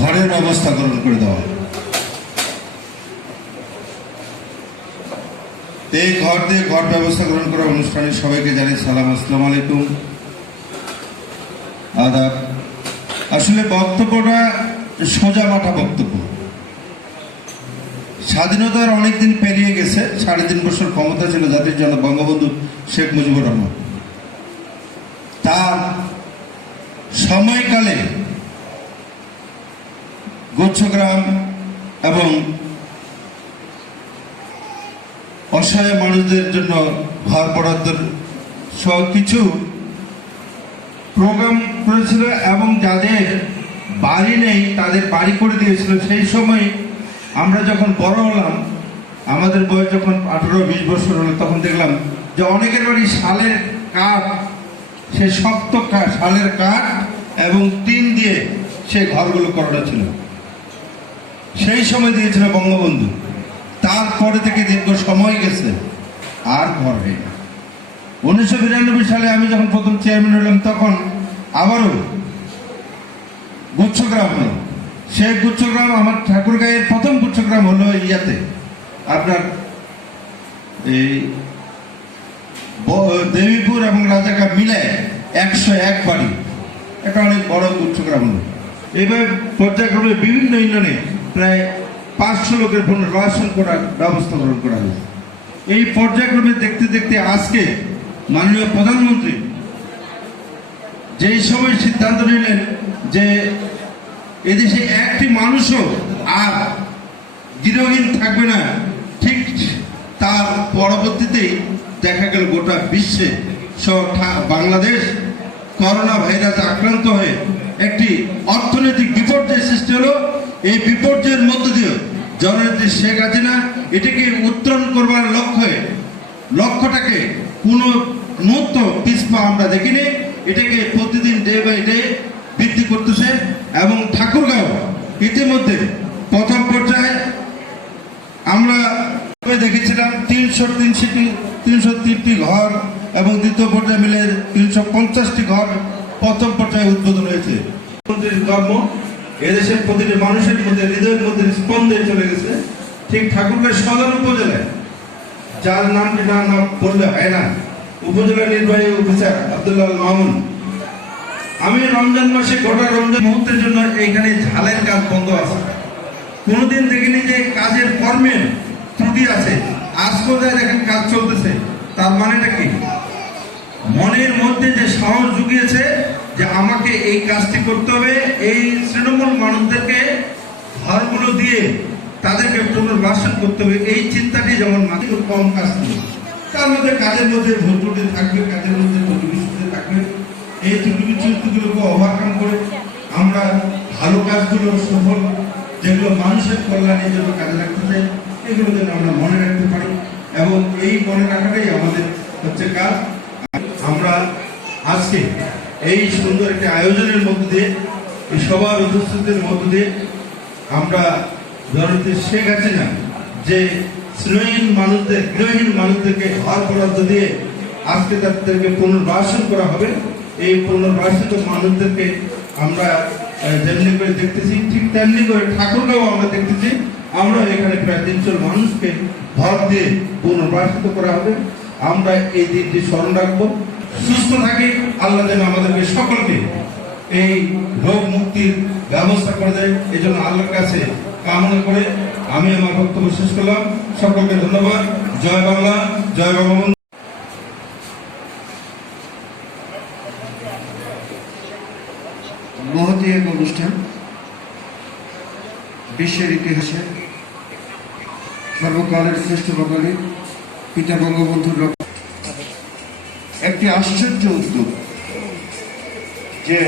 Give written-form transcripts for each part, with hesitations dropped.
ঘরের ব্যবস্থা গ্রহণ করে দেওয়া। এই ঘর দিয়ে ঘর ব্যবস্থা গ্রহণ করা অনুষ্ঠানে সবাইকে জানাই সালাম, আসসালামু আলাইকুম, আদাব। আসলে বক্তব্যটা সোজা মাথা বক্তব্য। স্বাধীনতার অনেকদিন পেরিয়ে গেছে, 3.5 বছর ক্ষমতা ছিল জাতির জনক বঙ্গবন্ধু শেখ মুজিবুর রহমান। তার সময়কালে গুচ্ছগ্রাম এবং অসহায় মানুষদের জন্য ঘর বরাদ্দের সহ কিছু প্রোগ্রাম করেছিল এবং যাদের বাড়ি নেই তাদের বাড়ি করে দিয়েছিল। সেই সময় আমরা যখন বড় হলাম, আমাদের বয়স যখন 18-20 বছর হলো, তখন দেখলাম যে অনেকের বাড়ি শালের কাঠ, সে শক্ত শালের কাঠ এবং টিন দিয়ে সে ঘরগুলো করানো ছিল। সেই সময় দিয়েছিল বঙ্গবন্ধু। তারপরে থেকে দীর্ঘ সময় গেছে, আর ঘর হয় না। 1992 সালে আমি যখন প্রথম চেয়ারম্যান হলাম, তখন আবারও গুচ্ছগ্রাম হলো। সেই গুচ্ছগ্রাম আমার ঠাকুরগাঁয়ের প্রথম গুচ্ছগ্রাম হলো ইয়াতে, আপনার এই দেবীপুর এবং রাজাকা মিলায় 101 বাড়ি, একটা অনেক বড় গুচ্ছগ্রাম হলো। এবার পর্যায়ক্রমে বিভিন্ন ইউনিয়নে প্রায় 500 লোকের পুনর্বাসন করার ব্যবস্থা গ্রহণ করা হয়েছে। এই পর্যায়ক্রমে দেখতে দেখতে আজকে মাননীয় প্রধানমন্ত্রী যেই সময় সিদ্ধান্ত নিলেন যে এদেশে একটি মানুষও আর গৃহহীন থাকবে না, ঠিক তার পরবর্তীতেই দেখা গেল গোটা বিশ্বে বাংলাদেশ করোনা ভাইরাস আক্রান্ত হয়ে একটি অর্থনৈতিক বিপর্যয় সৃষ্টি হলো। এই বিপর্যয়ের মধ্য দিয়ে জননেত্রী শেখ হাসিনা এটাকে উত্তরণ করবার লক্ষ্যটাকে কোনো মুহূর্ত পিছপা আমরা দেখিনি। এটাকে প্রতিদিন ডে বাই ডে বৃদ্ধি করতেছে এবং ঠাকুরগাঁও ইতিমধ্যে প্রথম পর্যায়ে আমরা দেখেছিলাম 303টি ঘর এবং দ্বিতীয় পর্যায়ে মিলে 350টি ঘর প্রথম পর্যায়ে উদ্বোধন হয়েছে। কর্ম এদেশের প্রতিটি মানুষের মধ্যে, হৃদয়ের মধ্যে স্পন্দে চলে গেছে। ঠিক ঠাকুরগাঁও সদর উপজেলায়, যার নামটি না বললে হয় না, উপজেলা নির্বাহী অফিসার আব্দুল্লাহ মামুন, আমি রমজান মাসে গোটা রমজান মুহূর্তের জন্য এইখানে ঝালের কাজ বন্ধ আছে। কোনোদিন দেখিনি যে কাজের কর্মের ত্রুটি আছে। আজ পর্যায়ে দেখেন কাজ চলতেছে। তার মানেটা কি? মনের মধ্যে যে সাহস জুগিয়েছে যে আমাকে এই কাজটি করতে হবে, এই তৃণমূল মানুষদেরকে ঘরগুলো দিয়ে তাদেরকে পুনর্বাসন করতে হবে, এই চিন্তাটি যেমন মাত্র কম কাজ নেই। তার মধ্যে কাজের মধ্যে ভুল ত্রুটি থাকবে, কাজের মধ্যে ত্রুটি বিচ্যুতি থাকবে। এই ত্রুটি বিচ্যুতিগুলোকে ওভারকাম করে আমরা ভালো কাজগুলো সফল, যেগুলো মানুষের কল্যাণের জন্য কাজে রাখতে চাই, এগুলো যেন আমরা মনে রাখতে পারি এবং এই মনে রাখাটাই আমাদের হচ্ছে কাজ। আমরা আজকে এই সুন্দর একটি আয়োজনের মধ্য দিয়ে, এই সবার উপস্থিতির মধ্য দিয়ে আমরা জননেত্রী শেখ হাসিনা যে গৃহহীন মানুষদেরকে ঘর বরাদ্দ দিয়ে আজকে তাদেরকে পুনর্বাসন করা হবে, এই পুনর্বাসিত মানুষদেরকে আমরা যেমনি করে দেখতেছি, ঠিক তেমনি করে ঠাকুরগাঁও আমরা দেখতেছি। আমরা এখানে প্রায় 300 মানুষকে ঘর দিয়ে পুনর্বাসিত করা হবে। আমরা এই দিনটি স্মরণ রাখবো। সুস্থ থাকি, আল্লাহ যেন আমাদেরকে সকলকে এই রোগ মুক্তির ব্যবস্থা করে দেয়, এই জন্য আল্লাহর কাছে কামনা করে আমি আমার বক্তব্য শেষ করলাম। সকলকে ধন্যবাদ। জয় বাংলা, জয় বঙ্গবন্ধু। মহতী এক অনুষ্ঠান, বিশ্বের ইতিহাসে সর্বকালের শ্রেষ্ঠ বাঙালি পিতা বঙ্গবন্ধুর একটি আশ্চর্য উদ্যোগ যে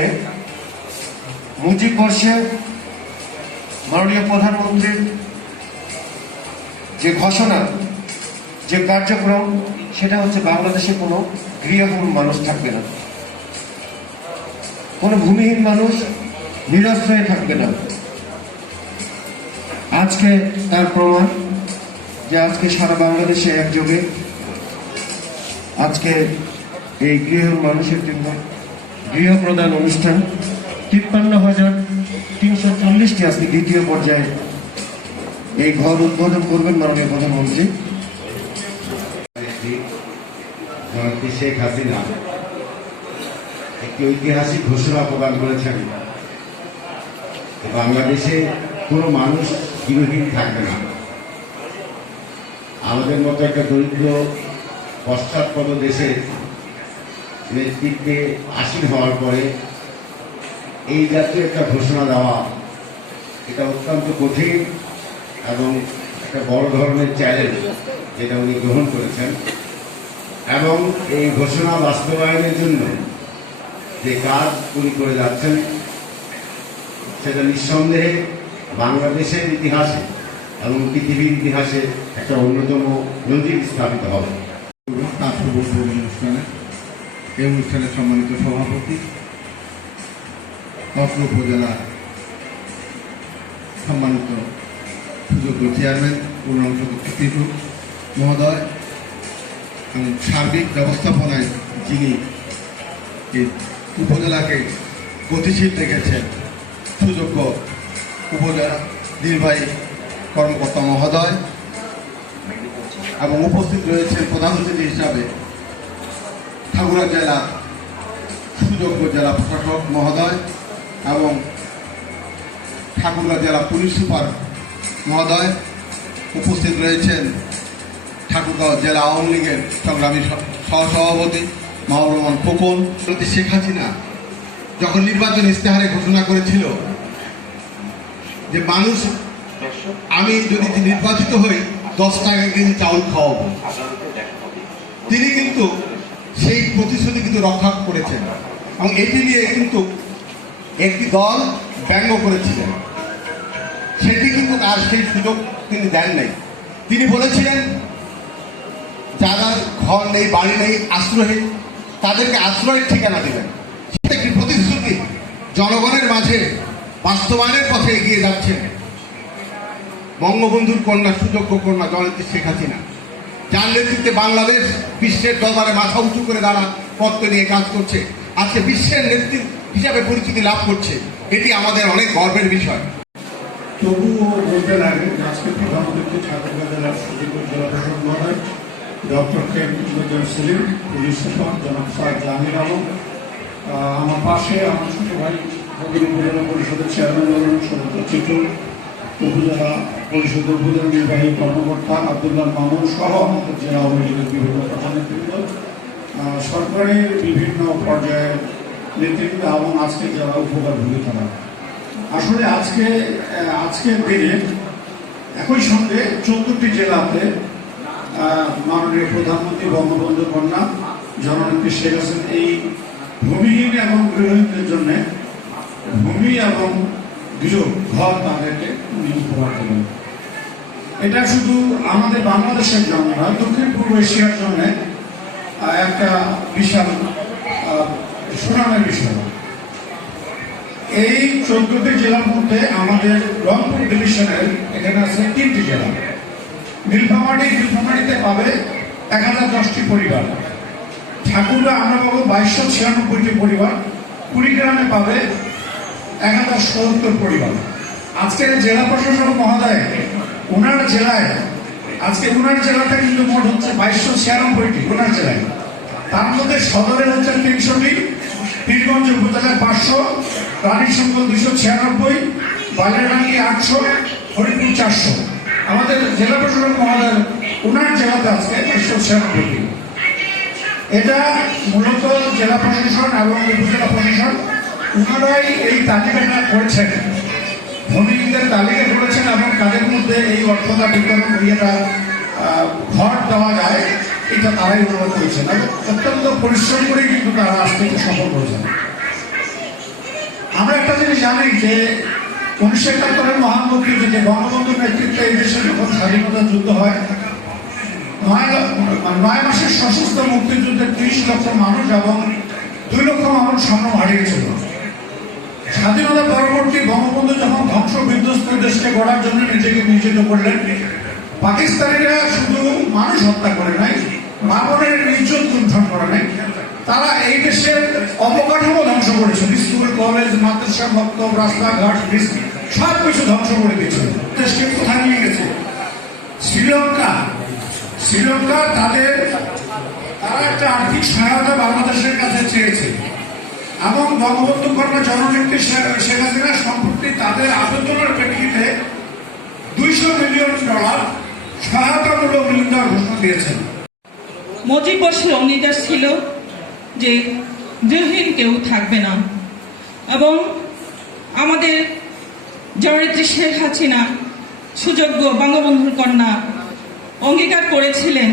মুজিব বর্ষে মাননীয় প্রধানমন্ত্রীর যে ঘোষণা, যে কার্যক্রম, সেটা হচ্ছে বাংলাদেশে কোনো গৃহহীন মানুষ থাকবে না, কোনো ভূমিহীন মানুষ নিরাশ্রয়ে থাকবে না। আজকে তার প্রমাণ যে আজকে সারা বাংলাদেশে একযোগে আজকে এই গৃহহীন মানুষের জন্য গৃহ প্রদান অনুষ্ঠান 53,000 340টি আজকে দ্বিতীয় পর্যায়ে এই ঘর উদ্বোধন করবেন মাননীয় প্রধানমন্ত্রী। জননেত্রী শেখ হাসিনা একটি ঐতিহাসিক ঘোষণা প্রদান করেছেন, বাংলাদেশে কোনো মানুষ গৃহহীন থাকবে না। আমাদের মতো একটা দরিদ্র পশ্চাৎপদ দেশের নেতৃত্বে আসীন হওয়ার পরে এই জাতীয় একটা ঘোষণা দেওয়া, এটা অত্যন্ত কঠিন এবং একটা বড় ধরনের চ্যালেঞ্জ যেটা উনি গ্রহণ করেছেন। এবং এই ঘোষণা বাস্তবায়নের জন্য যে কাজ উনি করে যাচ্ছেন সেটা নিঃসন্দেহে বাংলাদেশের ইতিহাসে এবং পৃথিবীর ইতিহাসে একটা অন্যতম নজির স্থাপিত হবে। এই অনুষ্ঠানের সম্মানিত সভাপতি, অত্র উপজেলার সম্মানিত সুযোগ্য চেয়ারম্যান কৃতিত্ব মহোদয় এবং সার্বিক ব্যবস্থাপনায় যিনি এই উপজেলাকে গতিশীল রেখেছেন সুযোগ্য উপজেলা নির্বাহী কর্মকর্তা মহোদয় এবং উপস্থিত রয়েছেন প্রধান অতিথি হিসাবে ঠাকুরা জেলা সুযোগ্য জেলা প্রশাসক মহোদয় এবং ঠাকুরগাঁ জেলা পুলিশ সুপার মহোদয়, উপস্থিত রয়েছেন ঠাকুরগাঁও জেলা আওয়ামী লীগের সংগ্রামী সহসভাপতি মাহবুব রহমান খোকন। শেখ হাসিনা যখন নির্বাচন ইস্তেহারে ঘোষণা করেছিল যে মানুষ, আমি যদি নির্বাচিত হই 10 টাকা কেজি চাউল খাওয়াবো, তিনি কিন্তু সেই প্রতিশ্রুতি কিন্তু রক্ষা করেছেন এবং এটি নিয়ে কিন্তু একটি দল ব্যঙ্গ করেছিলেন। সেটি কিন্তু তার সেই সুযোগ তিনি দেন নাই। তিনি বলেছিলেন যারা ঘর নেই, বাড়ি নেই, আশ্রয়হীন, তাদেরকে আশ্রয়ের ঠিকানা দেবেন। একটি প্রতিশ্রুতি জনগণের মাঝে বাস্তবায়নের পথে এগিয়ে যাচ্ছেন বঙ্গবন্ধুর কন্যা, সুযোগ্য কন্যা জননেত্রী শেখ হাসিনা, যার নেতৃত্বে বাংলাদেশ বিশ্বের দরবারে মাথা উঁচু করে দাঁড়া পথ নিয়ে কাজ করছে, আজকে বিশ্বের নেতৃত্ব হিসাবে পরিচিতি লাভ করছে। এটি আমাদের অনেক গর্বের বিষয়। তবুও বলতে লাগে আজকে প্রধানমন্ত্রী ঠাকুরগাঁ জেলার সুযোগ্য জেলা প্রশাসক মহোদয় ডক্টর কে সেলিম, পুলিশ সুপার জনাব স্যার জাহাঙ্গীর আলম, আমার পাশে আমার ছোট ভাই উপজেলা পরিষদের চেয়ারম্যান সমুদ্র চিটুল, উপজেলা পরিষদের উপজেলা নির্বাহী কর্মকর্তা আব্দুল্লাহ মামুন সহ আমাদের জেলা আওয়ামী লীগের বিভিন্ন প্রধানমন্ত্রীবৃন্দ, সরকারের বিভিন্ন পর্যায়ের নেতৃত্ব এবং আজকে যারা উপকারভোগী তারা। আসলে আজকের দিনে একই সঙ্গে 14টি জেলাতে মাননীয় প্রধানমন্ত্রী বঙ্গবন্ধু কন্যা জননেত্রী শেখ হাসিনা এই ভূমিহীন এবং গৃহহীনদের জন্য ভূমি এবং গৃহ ঘর তাদেরকে উপহার দেবেন। এটা শুধু আমাদের বাংলাদেশের জন্য নয়, দক্ষিণ পূর্ব এশিয়ার জন্য একটা বিশাল সুনামের বিষয়। এই 14টি জেলার মধ্যে আমাদের রংপুর ডিভিশনের এখানে আছে 3টি জেলা। নীলফামারীতে পাবে 1010টি পরিবার, ঠাকুরগাঁ আমরা পাবো 2296টি পরিবার, কুড়িগ্রামে পাবে 1070 পরিবার। আজকের জেলা প্রশাসক মহোদয় ওনার জেলায়, আজকে ওনার জেলাতে কিন্তু মোট হচ্ছে 2296টি ওনার জেলায়। তার মধ্যে সদরে হচ্ছে 300টি, পীরগঞ্জ উপজেলায় 500, রানীশঙ্কর 296, বালিয়াডাঙ্গি 800, হরিপুর 400। আমাদের জেলা প্রশাসক মহোদয় ওনার জেলাতে আজকে 296টি। এটা মূলত জেলা প্রশাসন এবং উপজেলা প্রশাসন ওনারাই এই তালিকাটা করেছেন, ভূমিহীনদের তালিকা করেছেন এবং তাদের মধ্যে এই অর্থটা বিতরণ ইয়েটা ঘর দেওয়া যায় এটা তারাই অনুরোধ করেছেন এবং অত্যন্ত পরিশ্রম করে কিন্তু তারা আসতে সফল করেছেন। আমরা একটা জিনিস জানি যে 1971 মহান মুক্তিযুদ্ধে বঙ্গবন্ধুর নেতৃত্বে এই দেশে যখন স্বাধীনতা যুদ্ধ হয়, 9 মাসের সশস্ত্র মুক্তিযুদ্ধে 30 লক্ষ মানুষ এবং 2 লক্ষ মানুষ সম্মান হারিয়েছিল। স্বাধীনতা পরবর্তী বঙ্গবন্ধু যখন ধ্বংস বিধ্বস্ত দেশকে গড়ার জন্য নিজেকে নিয়োজিত করলেন, পাকিস্তানিরা শুধু মানুষ হত্যা করে নাই, মা বোনের ইজ্জত লুণ্ঠন করে নাই, তারা এই দেশের অবকাঠামো ধ্বংস করেছে, স্কুল কলেজ মাদ্রাসা মক্তব রাস্তাঘাট সব কিছু ধ্বংস করে দিয়েছে। দেশকে কোথায় নিয়ে গেছে? শ্রীলঙ্কা তারা একটা আর্থিক সহায়তা বাংলাদেশের কাছে চেয়েছে এবং বঙ্গবন্ধু কন্যা জননেত্রী শেখ হাসিনা সম্প্রতি তাদের আবেদনের প্রেক্ষিতে $200 মিলিয়ন সহায়তামূলক ঋণ দেওয়ার ঘোষণা দিয়েছেন। মুজিব বর্ষের অঙ্গীকার ছিল যে গৃহহীন কেউ থাকবে না, এবং আমাদের জননেত্রী শেখ হাসিনা সুযোগ্য বঙ্গবন্ধুর কন্যা অঙ্গীকার করেছিলেন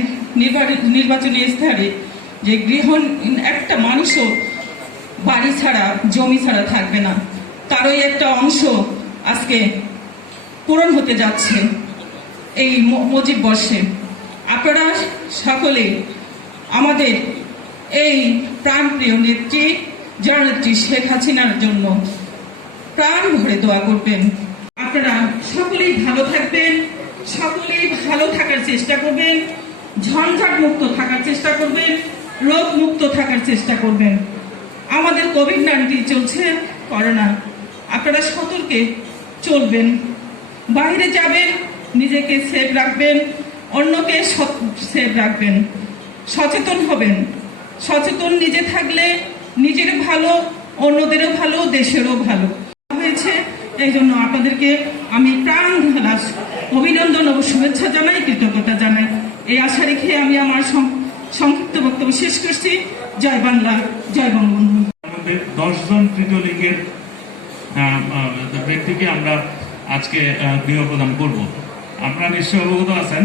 নির্বাচনী ইশতেহারে যে গৃহহীন একটা মানুষও বাড়ি ছাড়া জমি ছাড়া থাকবে না। তারই একটা অংশ আজকে পূরণ হতে যাচ্ছে এই মুজিব বর্ষে। আপনারা সকলে আমাদের এই প্রাণপ্রিয় নেত্রী জননেত্রী শেখ হাসিনার জন্য প্রাণ ভরে দোয়া করবেন। আপনারা সকলেই ভালো থাকবেন, সকলেই ভালো থাকার চেষ্টা করবেন, ঝঞ্ঝাট মুক্ত থাকার চেষ্টা করবেন, রোগ মুক্ত থাকার চেষ্টা করবেন। আমাদের কোভিড-19 চলছে, করোনা, আপনারা সতর্কে চলবেন, বাইরে যাবেন, নিজেকে সেফ রাখবেন, অন্যকে সেফ রাখবেন, সচেতন হবেন। সচেতন নিজে থাকলে নিজের ভালো, অন্যদেরও ভালো, দেশেরও ভালো হয়েছে। এই জন্য আপনাদেরকে আমি প্রাণ ঢালা অভিনন্দন ও শুভেচ্ছা জানাই, কৃতজ্ঞতা জানাই। এই আশা রেখে আমি আমার সংক্ষিপ্ত বক্তব্য শেষ করছি। জয় বাংলা, জয় বঙ্গবন্ধু। 10 জন তৃতীয় লিঙ্গের ব্যক্তিকে আমরা আজকে গৃহ প্রদান করব। আপনারা নিশ্চয়ই অবগত আছেন,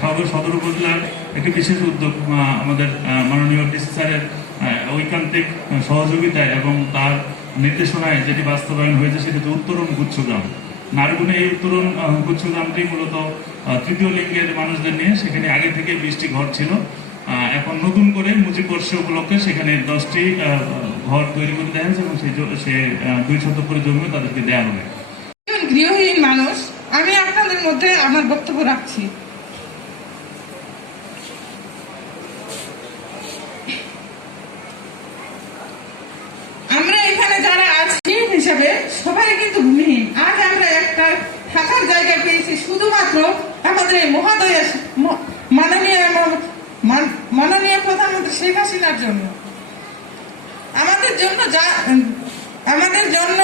ঠাকুর সদর উপজেলার একটি বিশেষ উদ্যোগ আমাদের মাননীয় ডিসি স্যারের ঐকান্তিক সহযোগিতায় এবং তার নির্দেশনায় যেটি বাস্তবায়ন হয়েছে সেটি হচ্ছে উত্তরণ গুচ্ছগ্রাম। নারগুনে এই উত্তরণ গুচ্ছগ্রামটি মূলত তৃতীয় লিঙ্গের মানুষদের নিয়ে, সেখানে আগে থেকে 20টি ঘর ছিল। এখন নতুন করে মুজিব বর্ষ উপলক্ষে সেখানে 10টি ঘর তৈরি করে দেওয়া হয়েছে এবং সে 2 শতক করে জমিও তাদেরকে দেওয়া হবে। গৃহহীন মানুষ, আমি আপনাদের মধ্যে আমার বক্তব্য রাখছি। আমরা এখানে যারা আছি হিসাবে সবাই কিন্তু ভূমিহীন। আজ আমরা একটা থাকার জায়গা পেয়েছি শুধুমাত্র আমাদের মহোদয় মাননীয় প্রধানমন্ত্রী শেখ হাসিনার জন্য। আমাদের জন্য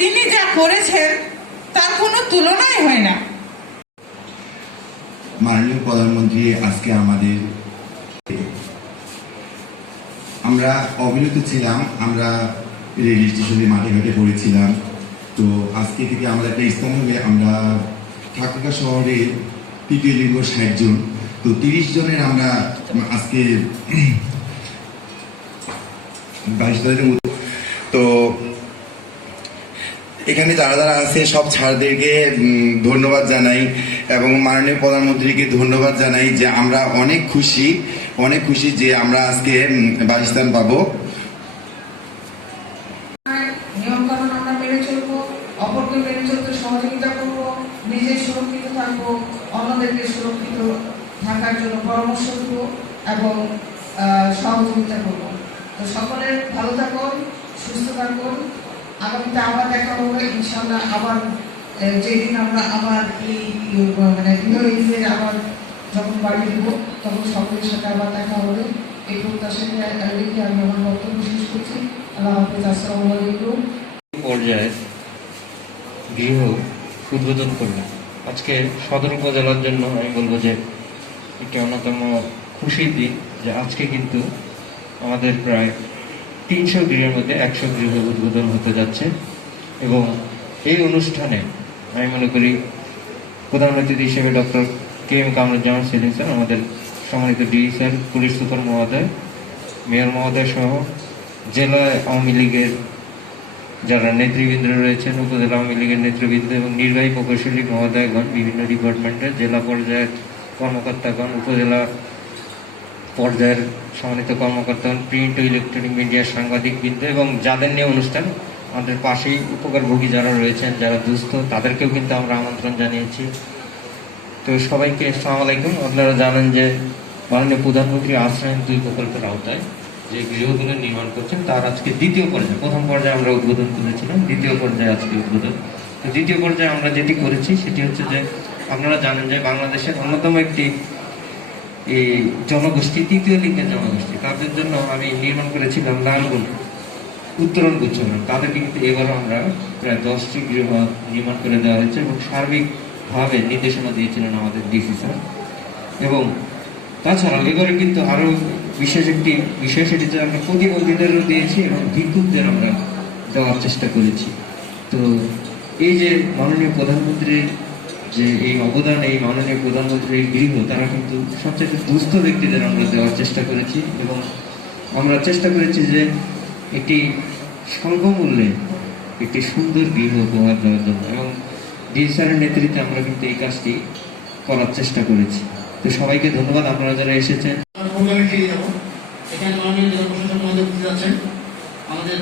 তিনি যা করেছেন তার কোনো তুলনাই হয় না। মাননীয় প্রধানমন্ত্রী আজকে আমরা অবিরত ছিলাম, আমরা রেল স্টেশনে মাঠে ঘাটে পড়েছিলাম। তো আজকে থেকে আমরা একটা স্থান হবে, আমরা ঠাকুরগাঁ শহরে তৃতীয় লিঙ্গ 60 জন, তো 30 জনের আমরা আজকে 22 তারিখের মতো। তো এখানে যারা যারা আছে সব ছাড়দেরকে ধন্যবাদ জানাই এবং মাননীয় প্রধানমন্ত্রীকে ধন্যবাদ জানাই যে আমরা অনেক খুশি যে আমরা আজকে বাসস্থান পাবো। নিয়মকানুন আমরা মেনে চলবো, অপরকে মেনে চলতে সহযোগিতা করবো, নিজে সুরক্ষিত থাকবো, অন্যদেরকে সুরক্ষিত থাকার জন্য পরামর্শ দেবো এবং সহযোগিতা করবো। তো সকলের ভালো থাকুন, সুস্থ থাকুন। আগামীতে আবার দেখা হবে ইনশাআল্লাহ। আবার যেদিন আমরা আবার এই গৃহহীনদের আবার যখন বাড়ি দেব তখন সকলের সাথে আবার দেখা হবে। এই প্রত্যাশাকে রেখে আমি আমার বক্তব্য শেষ করছি। আল্লাহ হাফেজ, আসসালামু আলাইকুম। পর্যায়ে গৃহ উদ্বোধন করবেন আজকে সদর উপজেলার জন্য আমি বলবো যে একটি অন্যতম খুশির দিন, যে আজকে কিন্তু আমাদের প্রায় 300 গৃহের মধ্যে 100 গৃহ উদ্বোধন হতে যাচ্ছে। এবং এই অনুষ্ঠানে আমি মনে করি প্রধান অতিথি হিসেবে doctor KM Kamruzzaman Selim sir, আমাদের সম্মানিত ডিই স্যার, পুলিশ সুপার মহোদয়, মেয়র মহোদয় সহ জেলা আওয়ামী লীগের যারা নেতৃবৃন্দ রয়েছেন, উপজেলা আওয়ামী লীগের নেতৃবৃন্দ এবং নির্বাহী প্রকৌশলী মহোদয়গণ, বিভিন্ন ডিপার্টমেন্টের জেলা পর্যায়ের কর্মকর্তাগণ, উপজেলা পর্যায়ের সম্মানিত কর্মকর্তাগণ, প্রিন্ট ও ইলেকট্রনিক মিডিয়ার সাংবাদিকবৃন্দ এবং যাদের নিয়ে অনুষ্ঠান আমাদের পাশেই উপকারভোগী যারা রয়েছেন, যারা দুস্থ, তাদেরকেও কিন্তু আমরা আমন্ত্রণ জানিয়েছি। তো সবাইকে আসসালামু আলাইকুম। আপনারা জানেন যে মাননীয় প্রধানমন্ত্রী আশ্রয়ন 2 প্রকল্পের আওতায় যে গৃহগুলো নির্মাণ করছেন তার আজকে দ্বিতীয় পর্যায়ে, প্রথম পর্যায়ে আমরা উদ্বোধন করেছিলাম, দ্বিতীয় পর্যায়ে আজকে উদ্বোধন। তো দ্বিতীয় পর্যায়ে আমরা যেটি করেছি সেটি হচ্ছে যে আপনারা জানেন যে বাংলাদেশের অন্যতম একটি এই জনগোষ্ঠী, তৃতীয় লিঙ্গের জনগোষ্ঠী, তাদের জন্য আমি নির্মাণ করেছিলাম লালগুল উত্তরণ গুচ্ছগ্রাম। তাদেরকে কিন্তু এবারও আমরা প্রায় 10টি গৃহ নির্মাণ করে দেওয়া হয়েছে এবং সার্বিকভাবে নির্দেশনা দিয়েছিলেন আমাদের ডিসি স্যার। এবং তাছাড়াও এবারে কিন্তু আরো বিশেষ একটি বিষয়, সেটি যে আমরা প্রতিবন্ধীদেরও দিয়েছি এবং ভিক্ষুকদের আমরা দেওয়ার চেষ্টা করেছি। তো এই যে মাননীয় প্রধানমন্ত্রীর যে এই অবদান, এই মাননীয় প্রধানমন্ত্রীর গৃহ, তারা কিন্তু সবচেয়ে দুস্থ ব্যক্তিদের আমরা দেওয়ার চেষ্টা করেছি এবং আমরা চেষ্টা করেছি যে একটি স্বল্প মূল্যে একটি সুন্দর গৃহ উপহার দেওয়ার জন্য, এবং ডিসি স্যারের নেতৃত্বে আমরা কিন্তু এই কাজটি করার চেষ্টা করেছি। তো সবাইকে ধন্যবাদ আপনারা যারা এসেছেন। প্রোগ্রামে ফিরে যাবো। এখানে মাননীয় জেলা প্রশাসক মহোদয় উপস্থিত আছেন, আমাদের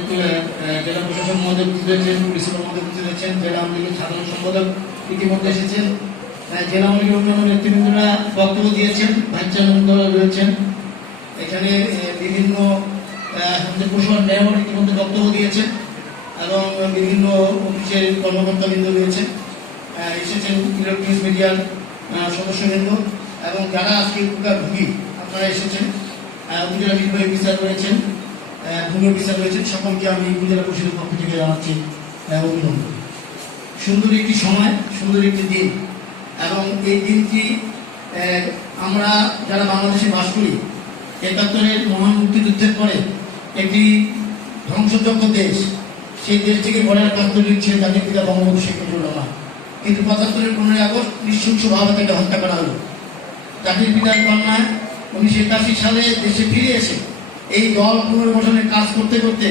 জেলা প্রশাসক মহোদয় উপস্থিত আছেন, পুলিশ সুপার মহোদয় উপস্থিত আছেন, জেলা আওয়ামী লীগের সাধারণ সম্পাদক ইতিমধ্যে এসেছেন, জেলা আওয়ামী লীগের অন্যান্য নেতৃবৃন্দরা বক্তব্য দিয়েছেন, ভাইস চেয়ারম্যান রয়েছেন, এখানে বিভিন্ন পৌরসভার মেয়র ইতিমধ্যে বক্তব্য দিয়েছেন এবং বিভিন্ন অফিসের কর্মকর্তাবৃন্দ রয়েছেন, এসেছেন ইলেকট্রনিক্স মিডিয়ার সদস্যবৃন্দ এবং যারা আজকে উপকারভোগী আপনারা এসেছেন, উপজেলা নির্বাহী অফিসার রয়েছেন, ভূমি অফিসার রয়েছেন, সকলকে আমি উপজেলা পরিষদের পক্ষ থেকে জানাচ্ছি অভিনন্দন। সুন্দর একটি সময়, সুন্দর একটি দিন, এবং এই দিনটি আমরা যারা বাংলাদেশে বাস করি, ৭১-এর মহান মুক্তিযুদ্ধের পরে একটি ধ্বংসযোগ্য দেশ, সেই দেশ থেকে গড়ার কান্তরিক ছিলেন জাতির পিতা বঙ্গবন্ধু শেখ মুজিবুর রহমান। কিন্তু ৭৫-এর ১৫ই আগস্ট নৃশংসভাবে তাকে হত্যা করা হলো। জাতির পিতার কন্যা ১৯৮১ সালে দেশে ফিরে এসে এই দল পুনর্গঠনের কাজ করতে করতে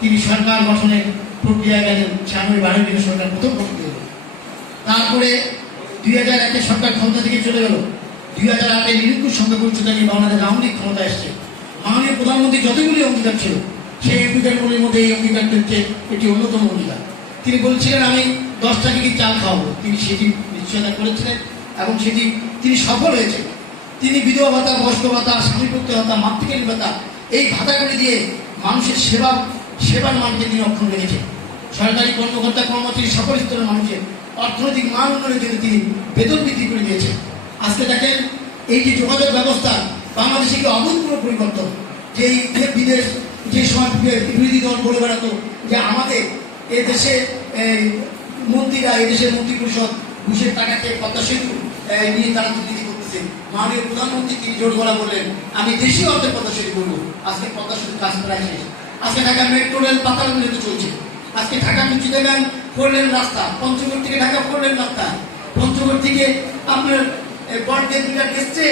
তিনি সরকার গঠনের প্রক্রিয়া গেলেন। ৯৬-১২ দিনে সরকার প্রথম গঠিত হল। তারপরে ২০০১-এ সরকার ক্ষমতা থেকে চলে গেল। ২০০৮-এ নিরঙ্কুশ সংখ্যাগরিষ্ঠতা নিয়ে বাংলাদেশ আওয়ামী লীগ ক্ষমতা এসছে। মাননীয় প্রধানমন্ত্রী যতগুলি অঙ্গীকার ছিল, সেই অঙ্গীকারগুলির মধ্যে এই অঙ্গীকারটি হচ্ছে একটি অন্যতম অঙ্গীকার। তিনি বলছিলেন আমি 10 টাকা কি চাল খাওয়াবো, তিনি সেটি নিশ্চয়তা করেছিলেন এবং সেটি তিনি সফল হয়েছে। তিনি বিধবা ভাতা, বয়স্ক ভাতা, স্বামীপত্য ভাতা, মাতৃকালীন ভাতা, এই ভাতাগুলি দিয়ে মানুষের সেবার মানকে তিনি অক্ষুণ্ণ রেখেছেন। সরকারি কর্মকর্তা কর্মচারী সকল স্তরের মানুষের অর্থনৈতিক মান উন্নয়নের জন্য তিনি বেতন বৃদ্ধি করে দিয়েছেন। আজকে দেখেন এই যে যোগাযোগ ব্যবস্থা, বাংলাদেশে কি অভূতপূর্ব পরিবর্তন। যে বিদেশ যে সময় বিরোধী দল বলে বেড়াতো যে আমাদের এদেশে মন্ত্রীরা, এদেশের মন্ত্রী পরিষদ ঘুষের টাকাতে পদ্মা সেতু নিয়ে তারা দুর্নীতি করতেছে, মাননীয় প্রধানমন্ত্রী তিনি জোর গলা বললেন আমি দেশীয় অর্থে পদ্মা সেতু করবো। আজকে পদ্মা সেতু কাজ প্রায় শেষ। আজকে ঢাকা মেট্রো রেল পাতাল মিলিত চলছে। আজকে ঢাকা মুচিদাগান 4 লেন রাস্তা, পঞ্চগড় থেকে ঢাকা 4 লেন রাস্তা, পঞ্চগড় থেকে আপনার বড়দের 2টা গেছে।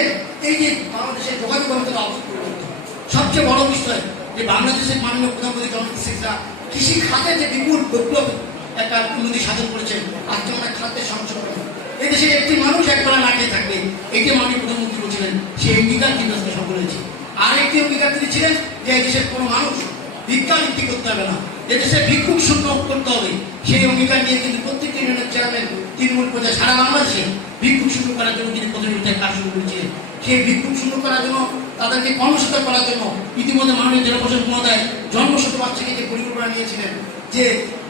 এই যে বাংলাদেশের যোগাযোগ ব্যবস্থাটা অভূতপূর্ব পরিবর্তন। সবচেয়ে বড় বিষয় যে বাংলাদেশের মাননীয় প্রধানমন্ত্রী জননেত্রী শেখ হাসিনা কৃষি খাতে যে বিপুল বিপ্লব একটা উন্নতি সাধন করেছেন, আজকে আমরা খাদ্যের সংশোধন, এদেশের একটি মানুষ একবেলা না খেয়ে থাকবে, এটি মাননীয় প্রধানমন্ত্রী বলছিলেন। সেই অঙ্গীকার কিন্তু আজকে সফল হয়েছে। আর একটি অঙ্গীকার তিনি ছিলেন যে এদেশের কোনো মানুষ ভিক্ষাবৃত্তি করতে হবে না, এদেশে ভিক্ষুক শূন্য করতে হবে। সেই অঙ্গীকার নিয়ে কিন্তু প্রত্যেকটি ইউনিয়নের চেয়ারম্যান তৃণমূল পর্যায়ে সারা বাংলাদেশে ভিক্ষুক শূন্য করার জন্য তিনি প্রতিযোগিতায় কাজ শুরু করেছিলেন। সেই ভিক্ষুক শূন্য করার জন্য, তাদেরকে কর্মসংস্থান করার জন্য ইতিমধ্যে মাননীয় জেলা প্রশাসক মহোদয় জন্মশতবার্ষিকী যে পরিকল্পনা নিয়েছিলেন যে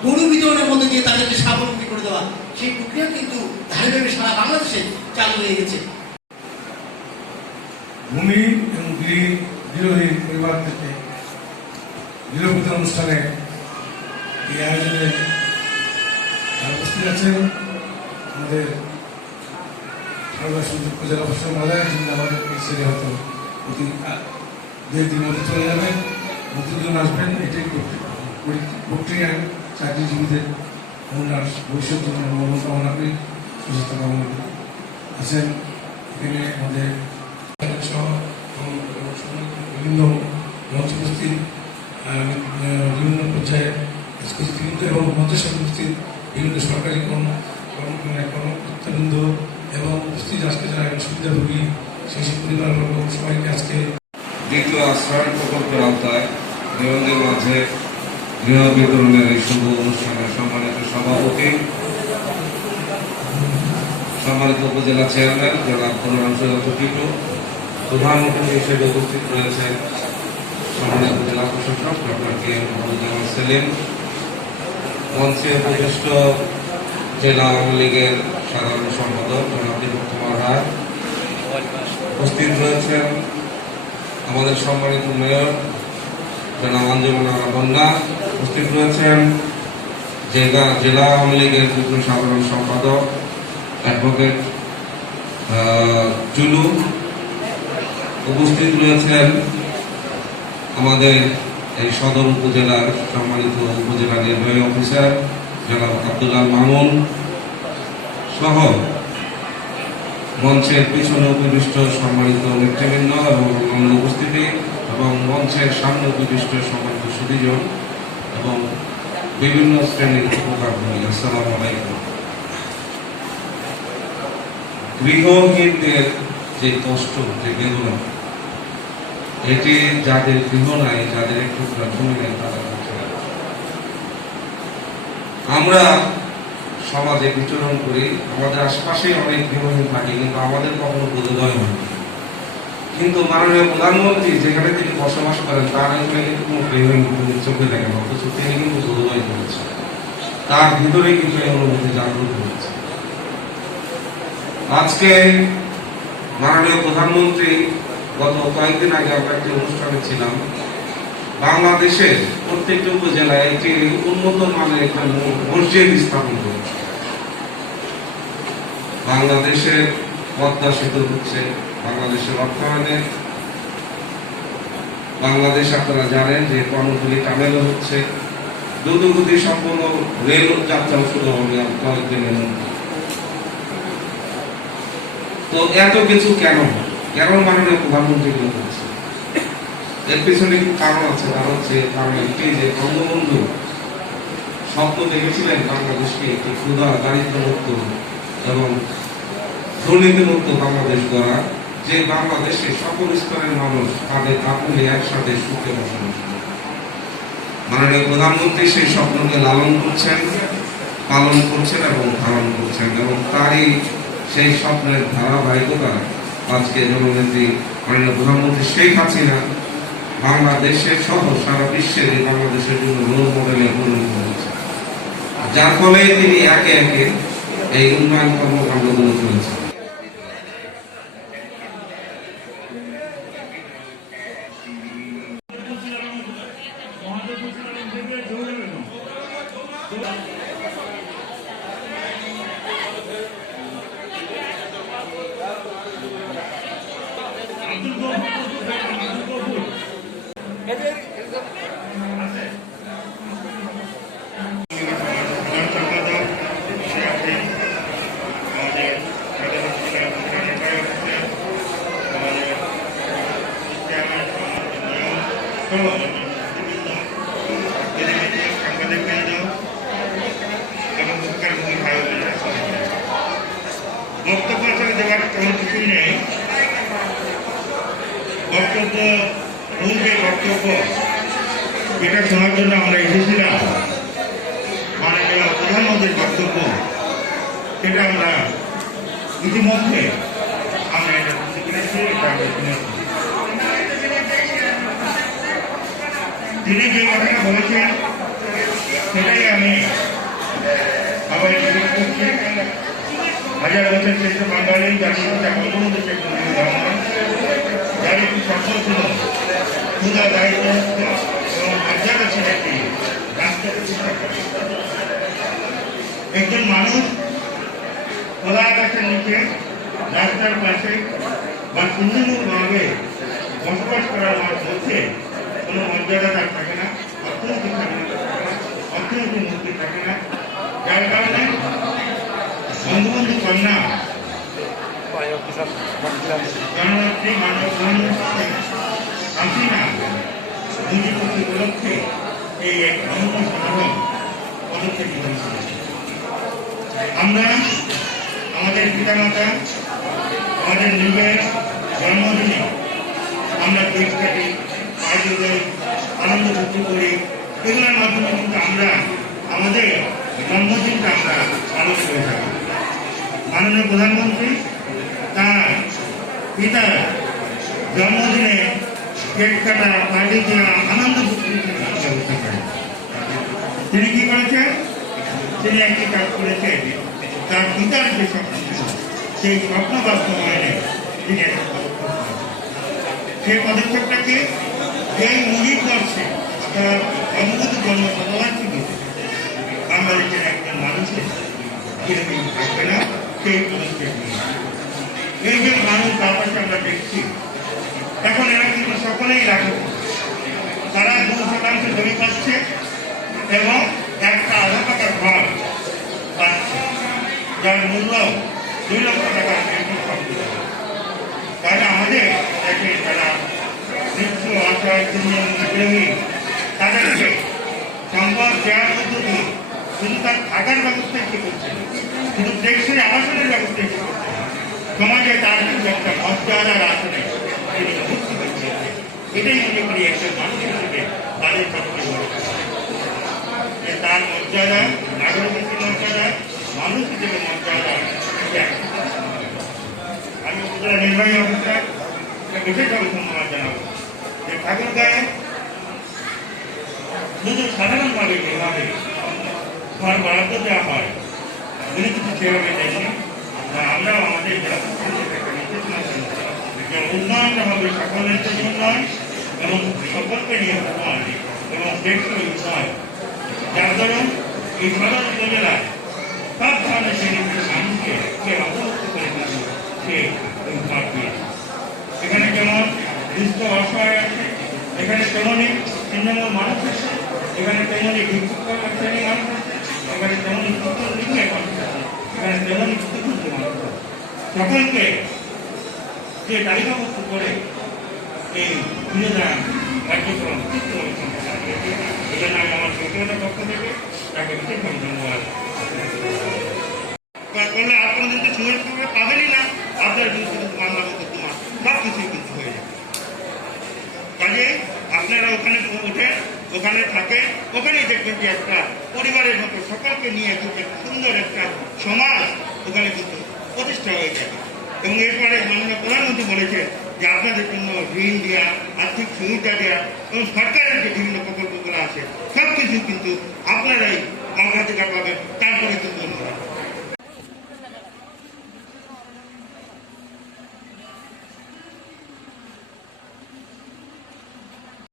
গরু বিতরণের মধ্যে দিয়ে তাদেরকে স্বাবলম্বী করে দেওয়া, সেই প্রক্রিয়া কিন্তু ধারে ধারে সারা বাংলাদেশে চালু হয়ে গেছে। ভূমি এবং গৃহহীন পরিবার থেকে গৃহপূজা অনুষ্ঠানে এই আয়োজনে উপস্থিত আছেন আমাদের জেলা প্রশাসক মহোদয়, যিনি আমাদেরকে ছেড়ে হয়তো প্রতি 2-1 দিনের মধ্যে চলে যাবেন, নতুন আসবেন। এটাই প্রক্রিয়ায় চাকরিজীবীদের কল্যাণ ভবিষ্যৎ জন্য মঙ্গল কামনা করি, সুস্থতা কামনা করি। আছেন এখানে আমাদের বিভিন্ন মঞ্চ উপস্থিত, বিভিন্ন পর্যায়ে কিন্তু এবং মঞ্চের সাথে উপস্থিত বিভিন্ন সরকারি কর্মকর্তাবৃন্দ এবং উপস্থিত আজকে যারা সুবিধাভোগী সেই সব পরিবারবর্গ সবাইকে আজকে দ্বিতীয় আশ্রয় প্রকল্পের আওতায় গৃহদের মাঝে গৃহ বিতরণের এই শুভ অনুষ্ঠানের সম্মানিত সভাপতি, সম্মানিত উপজেলা চেয়ারম্যান জনাব টিটু, প্রধান অতিথি হিসেবে উপস্থিত রয়েছেন সম্মানিত জেলা প্রশাসক ডক্টর কে মোহাম্মদ সেলিম, মঞ্চে উপবিষ্ট জেলা আওয়ামী লীগের সাধারণ সম্পাদক জনাব দীপক কুমার রায়, উপস্থিত রয়েছেন আমাদের সম্মানিত মেয়র জনাব আঞ্জুমান আরা বন্যা, উপস্থিত রয়েছেন জেলা আওয়ামী লীগের যুগ্ম সাধারণ সম্পাদক অ্যাডভোকেট জুলু, উপস্থিত রয়েছেন আমাদের এই সদর উপজেলার সম্মানিত উপজেলা নির্বাহী অফিসার জনাব আব্দুল্লাহ মামুন সহ মঞ্চের পিছনে উপবিষ্ট সম্মানিত নেতৃবৃন্দ এবং অন্যান্য উপস্থিতি এবং মঞ্চের সামনে উপবিষ্ট সম্মানিত সুধীজন এবং বিভিন্ন শ্রেণীর উপকারভূমি, আসসালামু আলাইকুম। গৃহহীনদের যে কষ্ট, যে বেদনা, এটি যাদের গৃহ নাই, যাদের একটু জমি নেই, তারা আমরা সমাজে বিচরণ করি, আমাদের আশপাশে অনেক গৃহহীন থাকে, কিন্তু আমাদের কখনো বোধোদয় হয় না। কিন্তু মাননীয় প্রধানমন্ত্রী যেখানে তিনি বসবাস করেন তার এখানে কিন্তু কোনো গৃহহীন চোখে দেখেন, অথচ তিনি কিন্তু বোধোদয় করেছেন, তার ভিতরে কিন্তু এই অনুভূতি জাগ্রত হয়েছে। আজকে মাননীয় প্রধানমন্ত্রী গত কয়েকদিন আগে আমরা একটি অনুষ্ঠানে ছিলাম, বাংলাদেশের প্রত্যেকটি উপজেলায় একটি উন্নত মানের একটা মসজিদ স্থাপন করেছে। বাংলাদেশের পদ্মা সেতু হচ্ছে, বাংলাদেশের অর্থায়নে বাংলাদেশ আপনারা জানেন যে কর্ণফুলী টানেলও হচ্ছে, দ্রুতগতি সম্পন্ন রেল যাত্রাও শুরু হবে কয়েকদিনের মধ্যে। তো এত কিছু কেন মাননীয় প্রধানমন্ত্রী করছে? এর পিছনে একটু কারণ আছে, তার হচ্ছে কারণ একটি যে বঙ্গবন্ধু স্বপ্ন দেখেছিলেন বাংলাদেশকে একটি ক্ষুধা দারিদ্র মুক্ত এবং দুর্নীতিমুক্ত বাংলাদেশ গড়া, যে বাংলাদেশে সকল স্তরের মানুষ তাদের কাপড়ে একসাথে সুখে বসবাস করে। মাননীয় প্রধানমন্ত্রী সেই স্বপ্নকে লালন করছেন, পালন করছেন এবং ধারণ করছেন, এবং তারই সেই স্বপ্নের ধারাবাহিকতা আজকে জননেত্রী মাননীয় প্রধানমন্ত্রী শেখ হাসিনা বাংলাদেশের সহ সারা বিশ্বের এই বাংলাদেশের জন্য রোল মডেলে পরিণত হয়েছে, যার ফলে তিনি একে একে এই উন্নয়ন কর্মকাণ্ডগুলো চলেছে। বক্তব্য আসলে দেওয়ার কোনো কিছুই নেই। বক্তব্য মূল যে বক্তব্য যেটা শোনার জন্য আমরা এসেছিলাম, মাননীয় প্রধানমন্ত্রীর বক্তব্য, সেটা আমরা ইতিমধ্যে আমরা এটা বুঝতে পেরেছি, এটা আমরা শুনেছি। তিনি যে কথাটা বলেছেন সেটাই আমি আবার জিজ্ঞেস করছি। হাজার বছর শ্রেষ্ঠ বাঙালি জাতির পিতা বঙ্গবন্ধু শেখ মুজিবুর রহমান, যার একটি স্বপ্ন ছিল ক্ষুধা দারিদ্র এবং মর্যাদাশীল একটি রাষ্ট্র প্রতিষ্ঠা করা। একজন মানুষ খোলা আকাশের নিচে, রাস্তার পাশে বা সুন্দরভাবে বসবাস করার মধ্যে কোনো মর্যাদা তার থাকে না, অর্থনৈতিক থাকে না, অর্থনৈতিক মুক্তি থাকে না, যার কারণে বঙ্গবন্ধু কন্যা জননেত্রী মাননীয় প্রধানমন্ত্রী হাসিনা মুজিবুর উপলক্ষে এই এক অনন্য সমাগম পদক্ষেপ গ্রহণ করেছে। আমরা আমাদের পিতামাতা, আমাদের নিজের জন্মদিনে আমরা কেক কাটি, আনন্দ ভর্তি করি, এগুলোর মাধ্যমে কিন্তু আমরা আমাদের জন্মদিনটা আমরা পালন করে থাকি। মাননীয় প্রধানমন্ত্রী তার পিতার জন্মদিনে কেক কাটা পার্টি করা আনন্দ ব্যবস্থা করেন। তিনি কি করেছেন? তিনি একটি কাজ করেছেন, তার পিতার যে স্বপ্ন ছিল সেই স্বপ্ন বাস্তবায়নে তিনি একটা পদক্ষেপ করেছেন। সেই পদক্ষেপটাকে এই মুজিব বর্ষে অর্থাৎ অমৃত জন্ম শতবার্ষিকী বাংলাদেশের একজন মানুষের কিরকম থাকবে না সেই পদক্ষেপ নিয়ে এই যে মানুষ তার আমরা দেখছি, এখন এরা কিন্তু সকলেই রাখে, তারা 2% জমি পাচ্ছে এবং একটা আধা টাকার ঘর পাচ্ছে, যার মূল্য 2 লক্ষ টাকা। তাহলে আমাদের দেখে যারা নিত্য আশায় বিদ্রোহী তাদেরকে সম্পদ দেওয়ার পদ্ধতি শুধু তার থাকার ব্যবস্থা একটু করছে, শুধু টেকসই আবাসনের ব্যবস্থা একটু করছে, সমাজে তার কিন্তু একটা মর্যাদার আসনে তিনি মুক্তি করছে। এটাই মনে করি একটা মানুষ হিসেবে তাদের সবচেয়ে বড় যে তার মর্যাদা, নাগরিক মর্যাদা, মানুষ হিসেবে মর্যাদা। আমি উপজেলা নির্বাহী অফিসার বিশেষভাবে ধন্যবাদ জানাবো যে ঠাকুরগাঁয়ে শুধু সাধারণভাবে যেভাবে ঘর বরাদ্দ দেওয়া হয় উনি কিছু সেভাবে দেয়নি। আমরাও আমাদের জেলা প্রশাসনের একটা নির্দেশনা যে উন্নয়নটা হবে সকলের জন্য উন্নয়ন এবং সকলকে নিয়ে উন্নয়ন এবং টেকসই উন্নয়ন, যার দরুন এই সদর উপজেলায় সব ধরনের শ্রেণীর মানুষকে সে অবমুক্ত করে দিচ্ছে সে ওই ঘর পেয়েছে। এখানে যেমন দুস্থ অসহায় আছে, এখানে তেমনই তৃণমূল মানুষ আছে, এখানে তেমনই বিক্ষুব্ধ শ্রেণী মানুষ আছে, এখানে তেমনই লিঙ্গের মানুষ আছে, এখানে তেমনই প্রতিবন্ধ মানুষ আছে। সকলকে যে তালিকাভুক্ত করে এই বিনোদন কার্যক্রম এই জন্য আমি আমার ব্যক্তিগত পক্ষ থেকে তাকে বিশেষভাবে ধন্যবাদ করলে আপনারা যদি সুযোগ পাবেনই না, আপনার বিরুদ্ধে মামলা মোকদ্দমা সব কিছুই কিন্তু হয়ে যাবে। কাজে আপনারা ওখানে উঠে ওখানে থাকে, ওখানেই দেখবেন যে একটা পরিবারের মতো সকলকে নিয়ে কিন্তু সুন্দর একটা সমাজ ওখানে কিন্তু প্রতিষ্ঠা হয়ে যাবে। এবং এরপরে মাননীয় প্রধানমন্ত্রী বলেছে যে আপনাদের জন্য ঋণ দেওয়া, আর্থিক সুবিধা দেওয়া এবং সরকারের যে বিভিন্ন প্রকল্পগুলো আছে সব কিছু কিন্তু আপনারাই অগ্রাধিকার পাবেন, তারপরে কিন্তু